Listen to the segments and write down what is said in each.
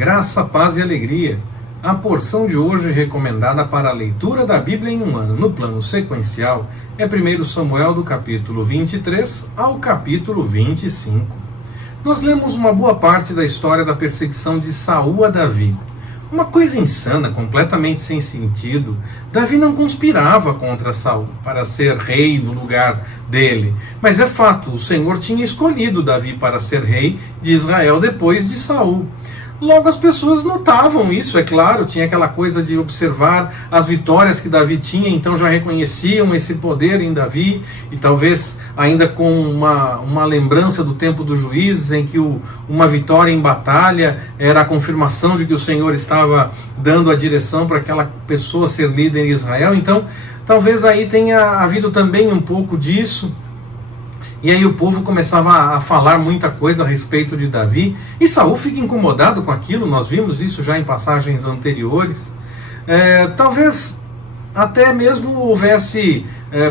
Graça, paz e alegria. A porção de hoje recomendada para a leitura da Bíblia em um ano no plano sequencial é 1 Samuel do capítulo 23 ao capítulo 25. Nós lemos uma boa parte da história da perseguição de Saul a Davi. Uma coisa insana, completamente sem sentido. Davi não conspirava contra Saul para ser rei no lugar dele. Mas é fato, o Senhor tinha escolhido Davi para ser rei de Israel depois de Saul. Logo as pessoas notavam isso, é claro, tinha aquela coisa de observar as vitórias que Davi tinha, então já reconheciam esse poder em Davi, e talvez ainda com uma lembrança do tempo dos juízes, em que uma vitória em batalha era a confirmação de que o Senhor estava dando a direção para aquela pessoa ser líder em Israel. Então talvez aí tenha havido também um pouco disso. E aí o povo começava a falar muita coisa a respeito de Davi, e Saul fica incomodado com aquilo, nós vimos isso já em passagens anteriores. Talvez até mesmo houvesse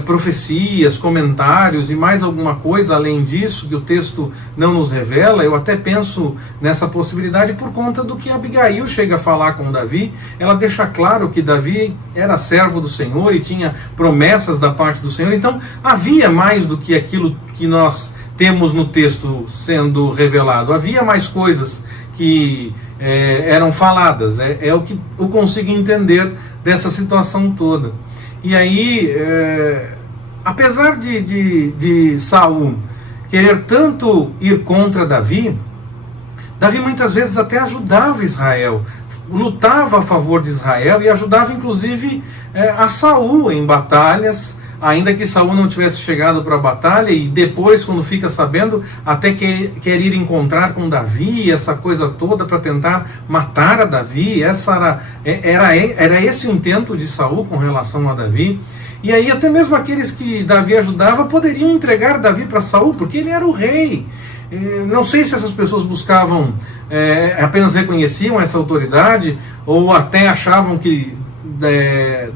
profecias, comentários e mais alguma coisa além disso que o texto não nos revela. Eu até penso nessa possibilidade por conta do que Abigail chega a falar com Davi. Ela deixa claro que Davi era servo do Senhor e tinha promessas da parte do Senhor. Então havia mais do que aquilo que nós temos no texto sendo revelado. Havia mais coisas que eram faladas. É o que eu consigo entender dessa situação toda. E aí, apesar de Saul querer tanto ir contra Davi, Davi muitas vezes até ajudava Israel, lutava a favor de Israel e ajudava inclusive a Saul em batalhas, ainda que Saul não tivesse chegado para a batalha, e depois, quando fica sabendo, até quer ir encontrar com Davi, essa coisa toda para tentar matar a Davi. Era esse o intento de Saul com relação a Davi. E aí até mesmo aqueles que Davi ajudava poderiam entregar Davi para Saul, porque ele era o rei. Não sei se essas pessoas buscavam, apenas reconheciam essa autoridade, ou até achavam que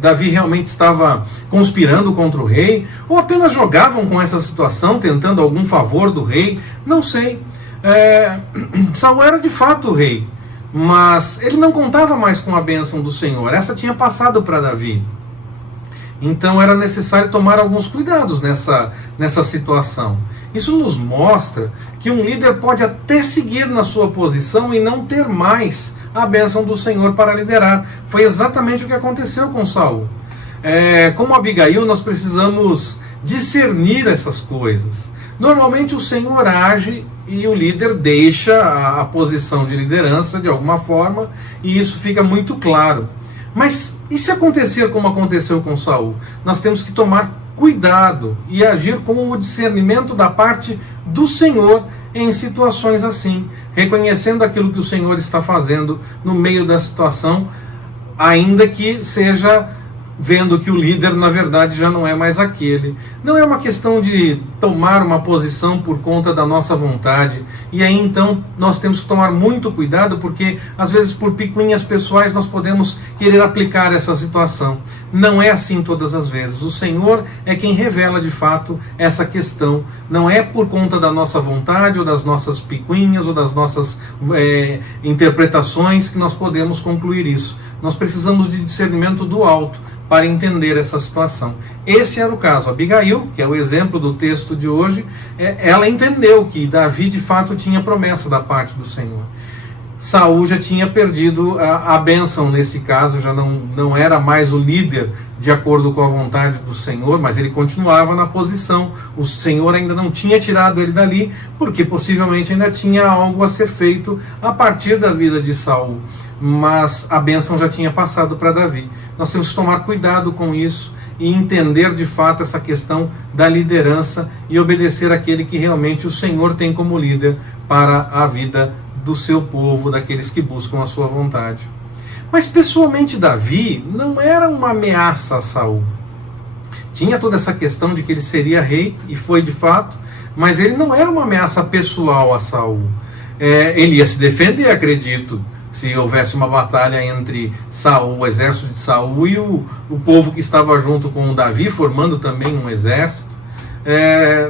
Davi realmente estava conspirando contra o rei, ou apenas jogavam com essa situação, tentando algum favor do rei, não sei. Saul era de fato o rei, mas ele não contava mais com a bênção do Senhor, essa tinha passado para Davi. Então era necessário tomar alguns cuidados nessa situação. Isso nos mostra que um líder pode até seguir na sua posição e não ter mais a bênção do Senhor para liderar. Foi exatamente o que aconteceu com Saul. Como Abigail, nós precisamos discernir essas coisas. Normalmente o Senhor age e o líder deixa a posição de liderança de alguma forma, e isso fica muito claro. Mas e se acontecer como aconteceu com Saul? Nós temos que tomar cuidado e agir com o discernimento da parte do Senhor em situações assim, reconhecendo aquilo que o Senhor está fazendo no meio da situação, ainda que seja vendo que o líder na verdade já não é mais aquele. Não é uma questão de tomar uma posição por conta da nossa vontade, e aí então nós temos que tomar muito cuidado, porque às vezes por picuinhas pessoais nós podemos querer aplicar essa situação. Não é assim todas as vezes. O Senhor é quem revela de fato essa questão. Não é por conta da nossa vontade ou das nossas picuinhas ou das nossas interpretações que nós podemos concluir isso. Nós precisamos de discernimento do alto para entender essa situação. Esse era o caso. Abigail, que é o exemplo do texto de hoje, ela entendeu que Davi de fato tinha promessa da parte do Senhor. Saul já tinha perdido a bênção nesse caso, já não era mais o líder de acordo com a vontade do Senhor, mas ele continuava na posição. O Senhor ainda não tinha tirado ele dali, porque possivelmente ainda tinha algo a ser feito a partir da vida de Saul. Mas a bênção já tinha passado para Davi. Nós temos que tomar cuidado com isso e entender de fato essa questão da liderança e obedecer àquele que realmente o Senhor tem como líder para a vida do seu povo, daqueles que buscam a sua vontade. Mas pessoalmente Davi não era uma ameaça a Saul. Tinha toda essa questão de que ele seria rei, e foi de fato, mas ele não era uma ameaça pessoal a Saul. Ele ia se defender, acredito, se houvesse uma batalha entre Saul, o exército de Saul, e o povo que estava junto com Davi, formando também um exército.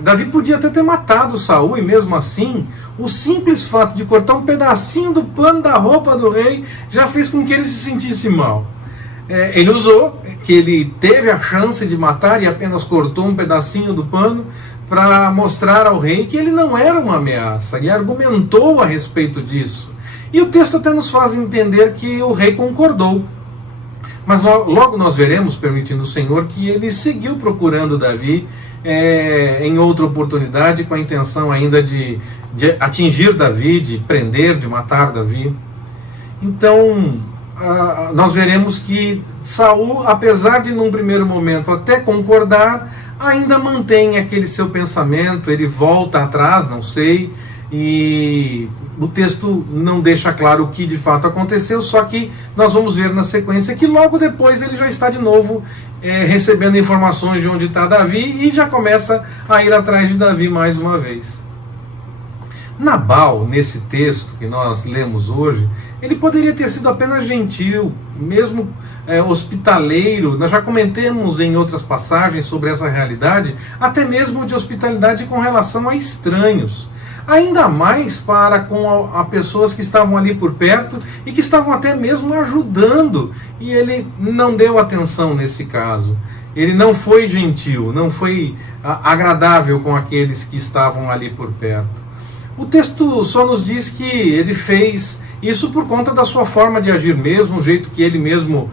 Davi podia até ter matado Saul, e mesmo assim, o simples fato de cortar um pedacinho do pano da roupa do rei já fez com que ele se sentisse mal. Ele usou que ele teve a chance de matar e apenas cortou um pedacinho do pano para mostrar ao rei que ele não era uma ameaça. Ele argumentou a respeito disso. E o texto até nos faz entender que o rei concordou. Mas logo nós veremos, permitindo o Senhor, que ele seguiu procurando Davi em outra oportunidade, com a intenção ainda de atingir Davi, de prender, de matar Davi. Então, nós veremos que Saul, apesar de num primeiro momento até concordar, ainda mantém aquele seu pensamento, ele volta atrás, não sei, e o texto não deixa claro o que de fato aconteceu, só que nós vamos ver na sequência que logo depois ele já está de novo recebendo informações de onde está Davi e já começa a ir atrás de Davi mais uma vez. Nabal, nesse texto que nós lemos hoje, ele poderia ter sido apenas gentil, mesmo hospitaleiro. Nós já comentamos em outras passagens sobre essa realidade, até mesmo de hospitalidade com relação a estranhos. Ainda mais para com a pessoas que estavam ali por perto e que estavam até mesmo ajudando. E ele não deu atenção nesse caso. Ele não foi gentil, não foi agradável com aqueles que estavam ali por perto. O texto só nos diz que ele fez isso por conta da sua forma de agir mesmo, o jeito que ele mesmo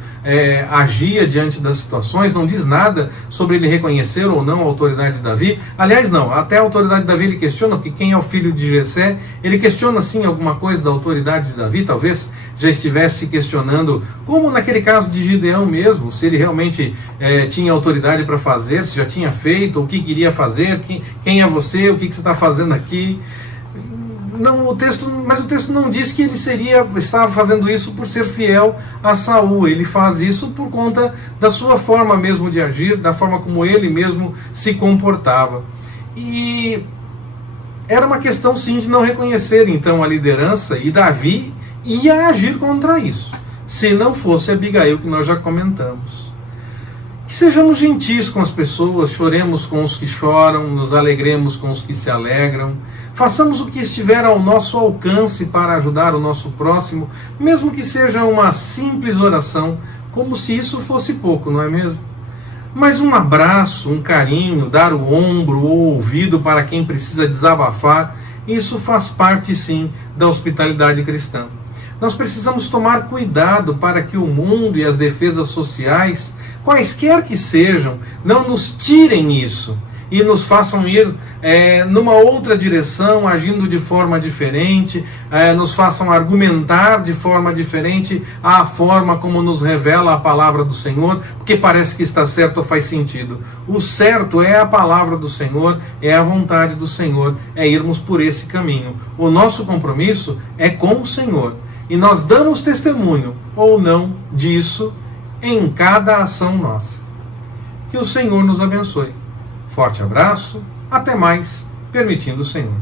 agia diante das situações. Não diz nada sobre ele reconhecer ou não a autoridade de Davi. Aliás, não, até a autoridade de Davi ele questiona, porque quem é o filho de Jessé, ele questiona sim alguma coisa da autoridade de Davi, talvez já estivesse questionando, como naquele caso de Gideão mesmo, se ele realmente tinha autoridade para fazer, se já tinha feito, o que queria fazer, quem é você, o que você está fazendo aqui. Não, mas o texto não diz que ele estava fazendo isso por ser fiel a Saul. Ele faz isso por conta da sua forma mesmo de agir, da forma como ele mesmo se comportava. E era uma questão sim de não reconhecer então a liderança, e Davi ia agir contra isso, se não fosse Abigail, que nós já comentamos. Que sejamos gentis com as pessoas, choremos com os que choram, nos alegremos com os que se alegram, façamos o que estiver ao nosso alcance para ajudar o nosso próximo, mesmo que seja uma simples oração, como se isso fosse pouco, não é mesmo? Mas um abraço, um carinho, dar o ombro ou ouvido para quem precisa desabafar, isso faz parte sim da hospitalidade cristã. Nós precisamos tomar cuidado para que o mundo e as defesas sociais, quaisquer que sejam, não nos tirem isso e nos façam ir numa outra direção, agindo de forma diferente, nos façam argumentar de forma diferente à forma como nos revela a palavra do Senhor, porque parece que está certo ou faz sentido. O certo é a palavra do Senhor, é a vontade do Senhor, é irmos por esse caminho. O nosso compromisso é com o Senhor. E nós damos testemunho, ou não, disso em cada ação nossa. Que o Senhor nos abençoe. Forte abraço, até mais, permitindo o Senhor.